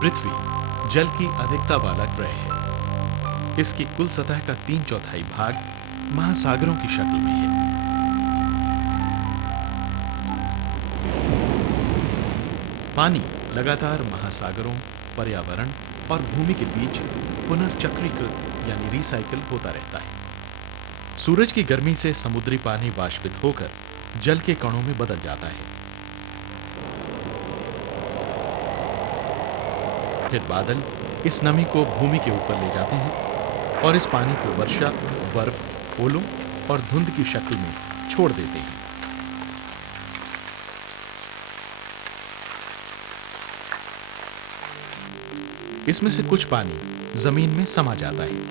पृथ्वी जल की अधिकता वाला ग्रह है। इसकी कुल सतह का 3/4 भाग महासागरों की शक्ल में है। पानी लगातार महासागरों, पर्यावरण और भूमि के बीच पुनर्चक्रीकृत यानी रिसाइकिल होता रहता है। सूरज की गर्मी से समुद्री पानी वाष्पित होकर जल के कणों में बदल जाता है। फिर बादल इस नमी को भूमि के ऊपर ले जाते हैं और इस पानी को वर्षा, बर्फ, ओलों और धुंध की शक्ल में छोड़ देते हैं। इसमें से कुछ पानी जमीन में समा जाता है।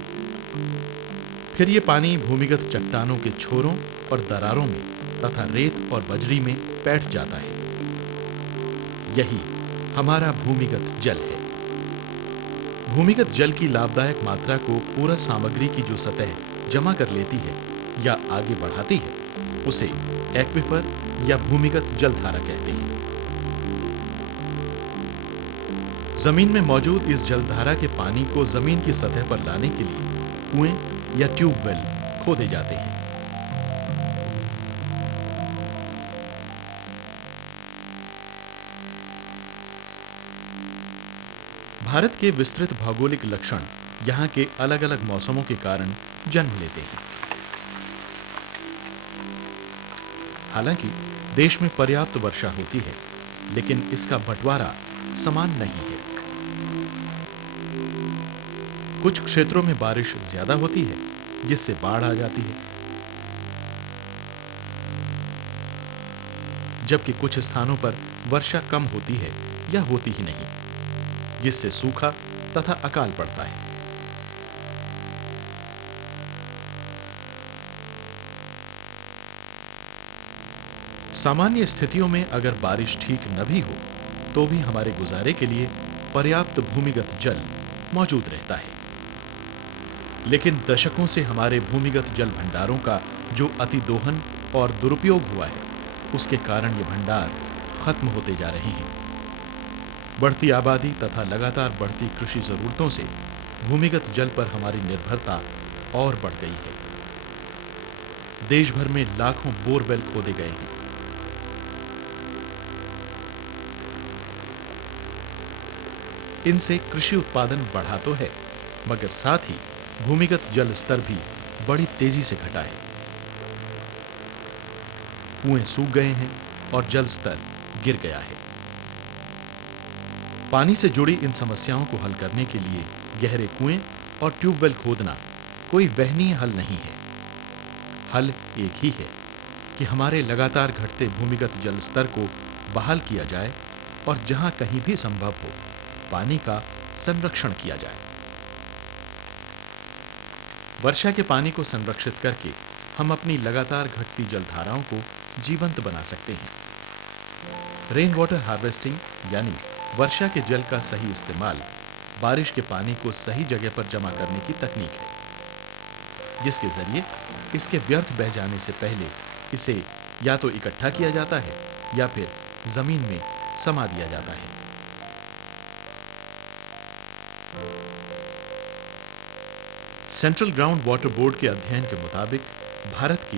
फिर यह पानी भूमिगत चट्टानों के छोरों और दरारों में तथा रेत और बजरी में बैठ जाता है। यही हमारा भूमिगत जल है। भूमिगत जल की लाभदायक मात्रा को पूरा सामग्री की जो सतह जमा कर लेती है या आगे बढ़ाती है, उसे एक्विफर या भूमिगत जलधारा कहते हैं। जमीन में मौजूद इस जलधारा के पानी को जमीन की सतह पर लाने के लिए कुएं या ट्यूबवेल खोदे जाते हैं। भारत के विस्तृत भौगोलिक लक्षण यहाँ के अलग-अलग मौसमों के कारण जन्म लेते हैं। हालांकि देश में पर्याप्त वर्षा होती है, लेकिन इसका बंटवारा समान नहीं है। कुछ क्षेत्रों में बारिश ज्यादा होती है, जिससे बाढ़ आ जाती है, जबकि कुछ स्थानों पर वर्षा कम होती है या होती ही नहीं, जिससे सूखा तथा अकाल पड़ता है। सामान्य स्थितियों में अगर बारिश ठीक न भी हो, तो भी हमारे गुजारे के लिए पर्याप्त भूमिगत जल मौजूद रहता है। लेकिन दशकों से हमारे भूमिगत जल भंडारों का जो अतिदोहन और दुरुपयोग हुआ है, उसके कारण ये भंडार खत्म होते जा रहे हैं। बढ़ती आबादी तथा लगातार बढ़ती कृषि जरूरतों से भूमिगत जल पर हमारी निर्भरता और बढ़ गई है। देश भर में लाखों बोरवेल खोदे गए हैं। इनसे कृषि उत्पादन बढ़ा तो है, मगर साथ ही भूमिगत जल स्तर भी बड़ी तेजी से घटा है। कुएं सूख गए हैं और जल स्तर गिर गया है। पानी से जुड़ी इन समस्याओं को हल करने के लिए गहरे कुएं और ट्यूबवेल खोदना कोई वहनीय हल नहीं है। हल एक ही है कि हमारे लगातार घटते भूमिगत जल स्तर को बहाल किया जाए और जहां कहीं भी संभव हो, पानी का संरक्षण किया जाए। वर्षा के पानी को संरक्षित करके हम अपनी लगातार घटती जलधाराओं को जीवंत बना सकते हैं। रेन वाटर हार्वेस्टिंग यानी वर्षा के जल का सही इस्तेमाल बारिश के पानी को सही जगह पर जमा करने की तकनीक है, जिसके जरिए इसके व्यर्थ बह जाने से पहले इसे या तो इकट्ठा किया जाता है या फिर जमीन में समा दिया जाता है। सेंट्रल ग्राउंड वाटर बोर्ड के अध्ययन के मुताबिक भारत के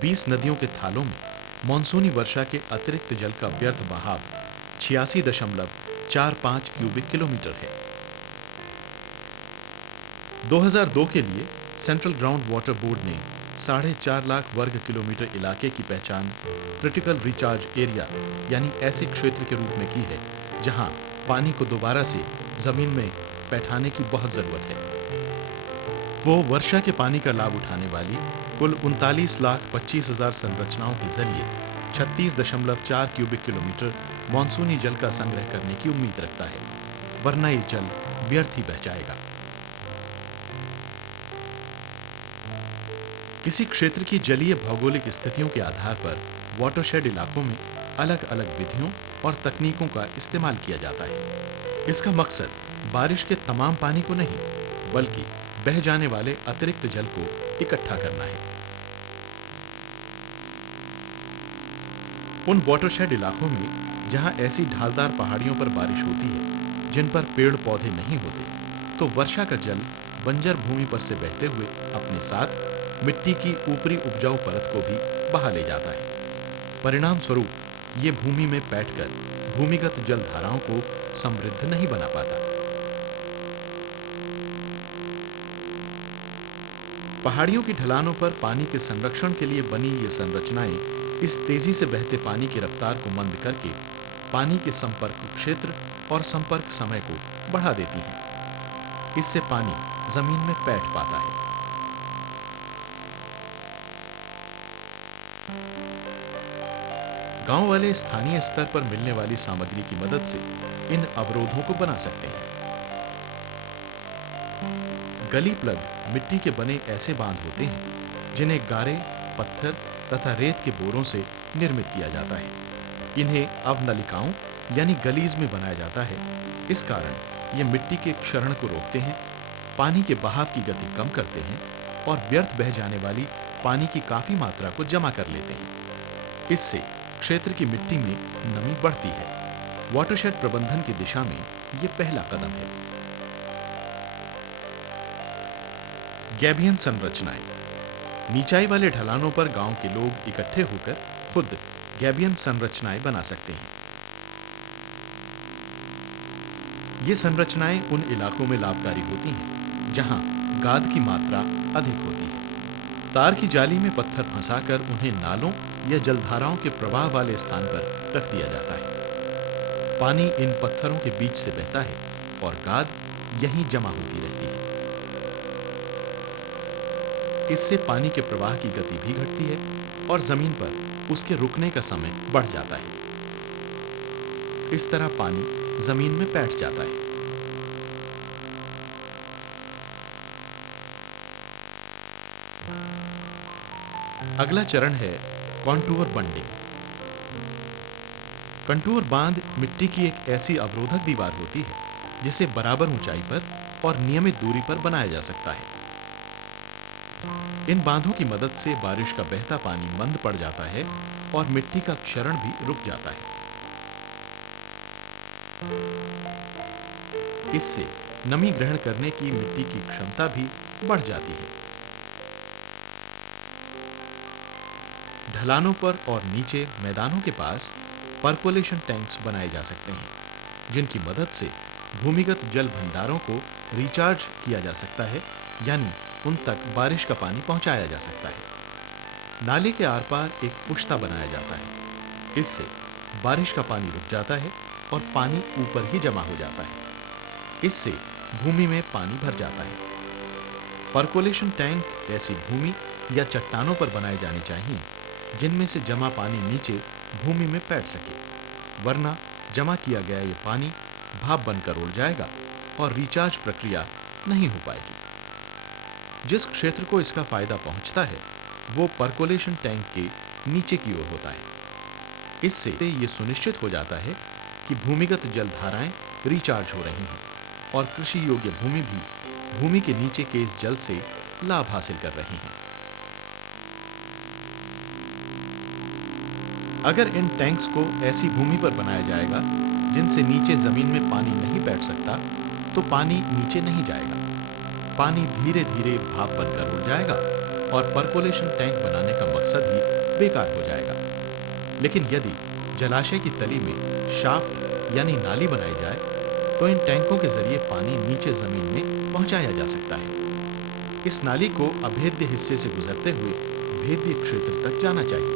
20 नदियों के थालों में मानसूनी वर्षा के अतिरिक्त जल का व्यर्थ बहाव 86.45 क्यूबिक किलोमीटर है। 2002 के लिए सेंट्रल ग्राउंड वाटर बोर्ड ने 4.5 लाख वर्ग किलोमीटर इलाके की पहचान क्रिटिकल रिचार्ज एरिया यानी ऐसे क्षेत्र के रूप में की है जहां पानी को दोबारा से जमीन में बैठाने की बहुत जरूरत है। वो वर्षा के पानी का लाभ उठाने वाली कुल 39,25,000 संरचनाओं के जरिए 36.4 क्यूबिक किलोमीटर मानसूनी जल का संग्रह करने की उम्मीद रखता है, वरना ये जल व्यर्थ ही बह जाएगा। किसी क्षेत्र की जलीय भौगोलिक स्थितियों के आधार पर वाटरशेड इलाकों में अलग-अलग विधियों और तकनीकों का इस्तेमाल किया जाता है। इसका मकसद बारिश के तमाम पानी को नहीं, बल्कि बह जाने वाले अतिरिक्त जल को इकट्ठा करना है। उन वाटरशेड इलाकों में जहां ऐसी ढालदार पहाड़ियों पर बारिश होती है, जिन पर पेड़ पौधे नहीं होते, तो वर्षा का जल बंजर भूमि पर से बहते हुए अपने साथ मिट्टी की ऊपरी उपजाऊ परत को भी बहा ले जाता है। परिणाम स्वरूप ये भूमि में बैठकर भूमिगत जल धाराओं को समृद्ध नहीं बना पाता। पहाड़ियों की ढलानों पर पानी के संरक्षण के लिए बनी ये संरचनाएं इस तेजी से बहते पानी की रफ्तार को मंद करके पानी के संपर्क क्षेत्र और संपर्क समय को बढ़ा देती हैं। इससे पानी जमीन में बैठ पाता है। गांव वाले स्थानीय स्तर पर मिलने वाली सामग्री की मदद से इन अवरोधों को बना सकते हैं। गली प्लग मिट्टी के बने ऐसे बांध होते हैं जिन्हें गारे, पत्थर तथा रेत के बोरों से निर्मित किया जाता है। इन्हें अवनलिकाओं यानी गलीज में बनाया जाता है। इस कारण ये मिट्टी के क्षरण को रोकते हैं, पानी के बहाव की गति कम करते हैं और व्यर्थ बह जाने वाली पानी की काफी मात्रा को जमा कर लेते हैं। इससे क्षेत्र की मिट्टी में नमी बढ़ती है। वाटरशेड प्रबंधन की दिशा में यह पहला कदम है। गैबियन संरचनाएं। नीचाई वाले ढलानों पर गांव के लोग इकट्ठे होकर खुद गैबियन संरचनाएं बना सकते हैं। ये संरचनाएं उन इलाकों में लाभकारी होती हैं जहां गाद की मात्रा अधिक होती है। तार की जाली में पत्थर फंसाकर उन्हें नालों या जलधाराओं के प्रवाह वाले स्थान पर रख दिया जाता है। पानी इन पत्थरों के बीच से बहता है और गाद यहीं जमा होती रहती है। इससे पानी के प्रवाह की गति भी घटती है और जमीन पर उसके रुकने का समय बढ़ जाता है। इस तरह पानी जमीन में बैठ जाता है। अगला चरण है कॉन्टूर बंडिंग। कंटूर बांध मिट्टी की एक ऐसी अवरोधक दीवार होती है जिसे बराबर ऊंचाई पर और नियमित दूरी पर बनाया जा सकता है। इन बांधों की मदद से बारिश का बहता पानी मंद पड़ जाता है और मिट्टी का क्षरण भी रुक जाता है। इससे नमी ग्रहण करने की मिट्टी की क्षमता भी बढ़ जाती है। ढलानों पर और नीचे मैदानों के पास परकोलेशन टैंक्स बनाए जा सकते हैं, जिनकी मदद से भूमिगत जल भंडारों को रिचार्ज किया जा सकता है, यानी उन तक बारिश का पानी पहुंचाया जा सकता है। नाले के आर पार एक पुश्ता बनाया जाता है। इससे बारिश का पानी रुक जाता है और पानी ऊपर ही जमा हो जाता है। इससे भूमि में पानी भर जाता है। परकोलेशन टैंक ऐसी भूमि या चट्टानों पर बनाए जाने चाहिए जिनमें से जमा पानी नीचे भूमि में बैठ सके, वरना जमा किया गया ये पानी भाप बनकर उड़ जाएगा और रिचार्ज प्रक्रिया नहीं हो पाएगी। जिस क्षेत्र को इसका फायदा पहुंचता है वो परकोलेशन टैंक के नीचे की ओर होता है। इससे ये सुनिश्चित हो जाता है कि भूमिगत जलधाराएं रिचार्ज हो रही हैं और कृषि योग्य भूमि भी भूमि के नीचे के इस जल से लाभ हासिल कर रही हैं। अगर इन टैंक्स को ऐसी भूमि पर बनाया जाएगा जिनसे नीचे जमीन में पानी नहीं बैठ सकता, तो पानी नीचे नहीं जाएगा। पानी धीरे धीरे भाप बनकर उड़ जाएगा और परकोलेशन टैंक बनाने का मकसद ही बेकार हो जाएगा। लेकिन यदि जलाशय की तली में शाफ्ट यानी नाली बनाई जाए तो इन टैंकों के जरिए पानी नीचे जमीन में पहुंचाया जा सकता है। इस नाली को अभेद्य हिस्से से गुजरते हुए भेद्य क्षेत्र तक जाना चाहिए।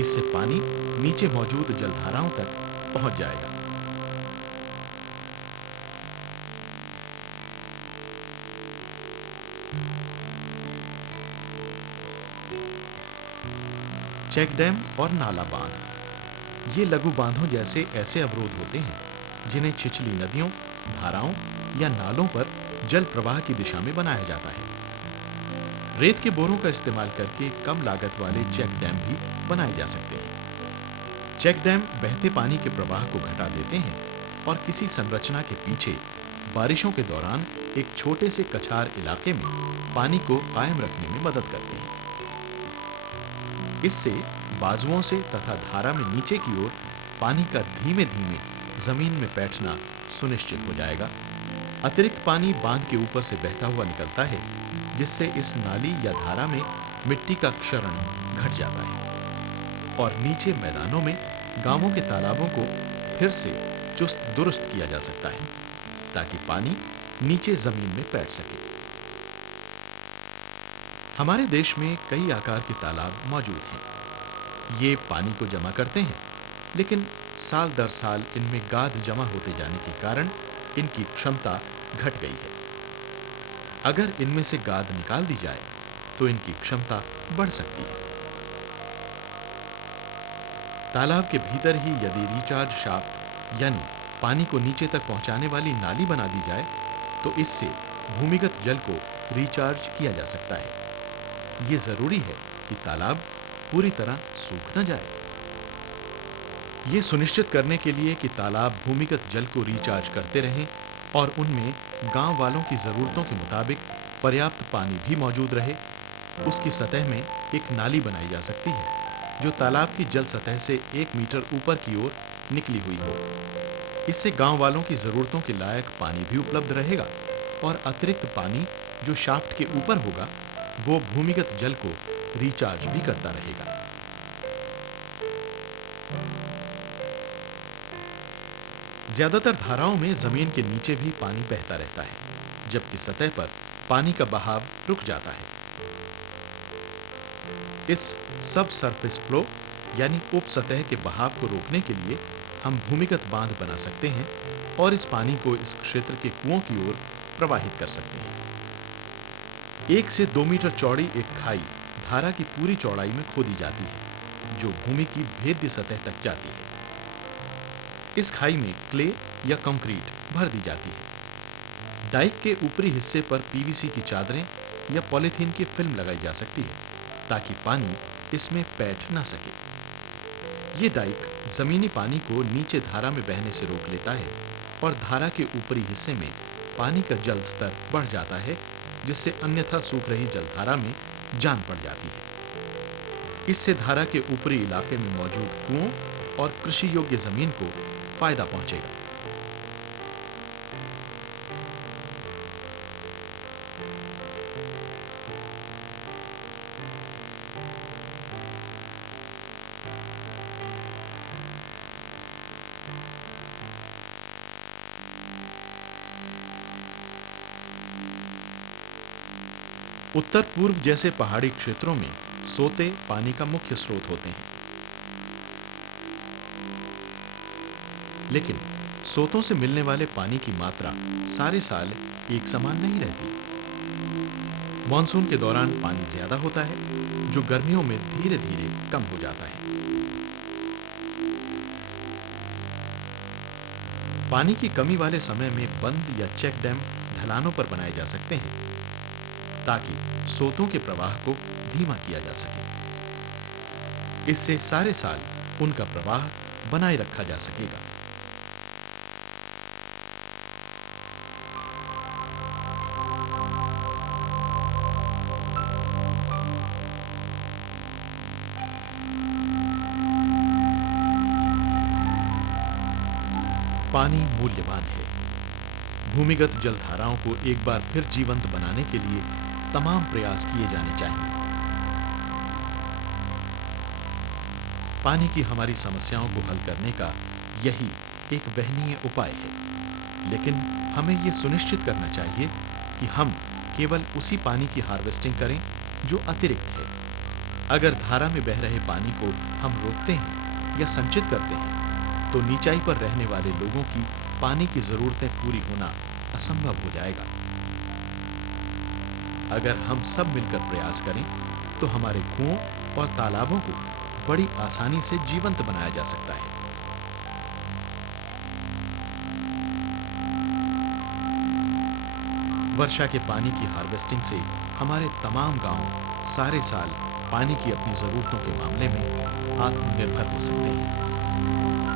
इससे पानी नीचे मौजूद जलधाराओं तक पहुंच जाएगा। चेक डैम और नाला बांध। ये लघु बांधों जैसे ऐसे अवरोध होते हैं जिन्हें छिछली नदियों, धाराओं या नालों पर जल प्रवाह की दिशा में बनाया जाता है। रेत के बोरों का इस्तेमाल करके कम लागत वाले चेक डैम भी बनाए जा सकते हैं। चेक डैम बहते पानी के प्रवाह को घटा देते हैं और किसी संरचना के पीछे बारिशों के दौरान एक छोटे से कछार इलाके में पानी को कायम रखने में मदद करते हैं। इससे बाजुओं से तथा धारा में नीचे की ओर पानी का धीमे धीमे जमीन में बैठना सुनिश्चित हो जाएगा। अतिरिक्त पानी बांध के ऊपर से बहता हुआ निकलता है, जिससे इस नाली या धारा में मिट्टी का क्षरण घट जाता है और नीचे मैदानों में गांवों के तालाबों को फिर से चुस्त दुरुस्त किया जा सकता है, ताकि पानी नीचे जमीन में बैठ सके। हमारे देश में कई आकार के तालाब मौजूद हैं। ये पानी को जमा करते हैं, लेकिन साल दर साल इनमें गाद जमा होते जाने के कारण इनकी क्षमता घट गई है। अगर इनमें से गाद निकाल दी जाए तो इनकी क्षमता बढ़ सकती है। तालाब के भीतर ही यदि रिचार्ज शाफ्ट यानी पानी को नीचे तक पहुंचाने वाली नाली बना दी जाए तो इससे भूमिगत जल को रिचार्ज किया जा सकता है। यह जरूरी है कि तालाब पूरी तरह सूख न जाए। यह सुनिश्चित करने के लिए कि तालाब भूमिगत जल को रिचार्ज करते रहें और उनमें गांव वालों की जरूरतों के मुताबिक पर्याप्त पानी भी मौजूद रहे, उसकी सतह में एक नाली बनाई जा सकती है जो तालाब की जल सतह से 1 मीटर ऊपर की ओर निकली हुई हो। इससे गांव वालों की जरूरतों के लायक पानी भी उपलब्ध रहेगा और अतिरिक्त पानी जो शाफ्ट के ऊपर होगा वो भूमिगत जल को रिचार्ज भी करता रहेगा। ज्यादातर धाराओं में जमीन के नीचे भी पानी बहता रहता है, जबकि सतह पर पानी का बहाव रुक जाता है। इस सब सरफेस फ्लो यानी उप सतह के बहाव को रोकने के लिए हम भूमिगत बांध बना सकते हैं और इस पानी को इस क्षेत्र के कुओं की ओर प्रवाहित कर सकते हैं। 1 से 2 मीटर चौड़ी एक खाई धारा की पूरी चौड़ाई में खोदी जाती है, जो भूमि की भेद्य सतह तक जाती है। इस खाई में क्ले या कंक्रीट भर दी जाती है। डाइक के ऊपरी हिस्से पर पीवीसी की चादरें या पॉलीथीन की फिल्म लगाई जा सकती है ताकि पानी इसमें बैठ ना सके। ये डाइक जमीनी पानी को नीचे धारा में बहने से रोक लेता है और धारा के ऊपरी हिस्से में पानी का जल स्तर बढ़ जाता है, जिससे अन्यथा सूख रही जलधारा में जान पड़ जाती है। इससे धारा के ऊपरी इलाके में मौजूद कुओं और कृषि योग्य जमीन को फायदा पहुंचेगा। उत्तर पूर्व जैसे पहाड़ी क्षेत्रों में सोते पानी का मुख्य स्रोत होते हैं, लेकिन सोतों से मिलने वाले पानी की मात्रा सारे साल एक समान नहीं रहती। मॉनसून के दौरान पानी ज्यादा होता है, जो गर्मियों में धीरे धीरे कम हो जाता है। पानी की कमी वाले समय में बंद या चेक डैम ढलानों पर बनाए जा सकते हैं ताकि सोतों के प्रवाह को धीमा किया जा सके। इससे सारे साल उनका प्रवाह बनाए रखा जा सकेगा। पानी मूल्यवान है। भूमिगत जलधाराओं को एक बार फिर जीवंत बनाने के लिए तमाम प्रयास किए जाने चाहिए। पानी की हमारी समस्याओं को हल करने का यही एक वहनीय उपाय है, लेकिन हमें यह सुनिश्चित करना चाहिए कि हम केवल उसी पानी की हार्वेस्टिंग करें जो अतिरिक्त है। अगर धारा में बह रहे पानी को हम रोकते हैं या संचित करते हैं, तो नीचाई पर रहने वाले लोगों की पानी की जरूरतें पूरी होना असंभव हो जाएगा। अगर हम सब मिलकर प्रयास करें तो हमारे कुओं और तालाबों को बड़ी आसानी से जीवंत बनाया जा सकता है। वर्षा के पानी की हार्वेस्टिंग से हमारे तमाम गांव सारे साल पानी की अपनी जरूरतों के मामले में आत्मनिर्भर हो सकते हैं।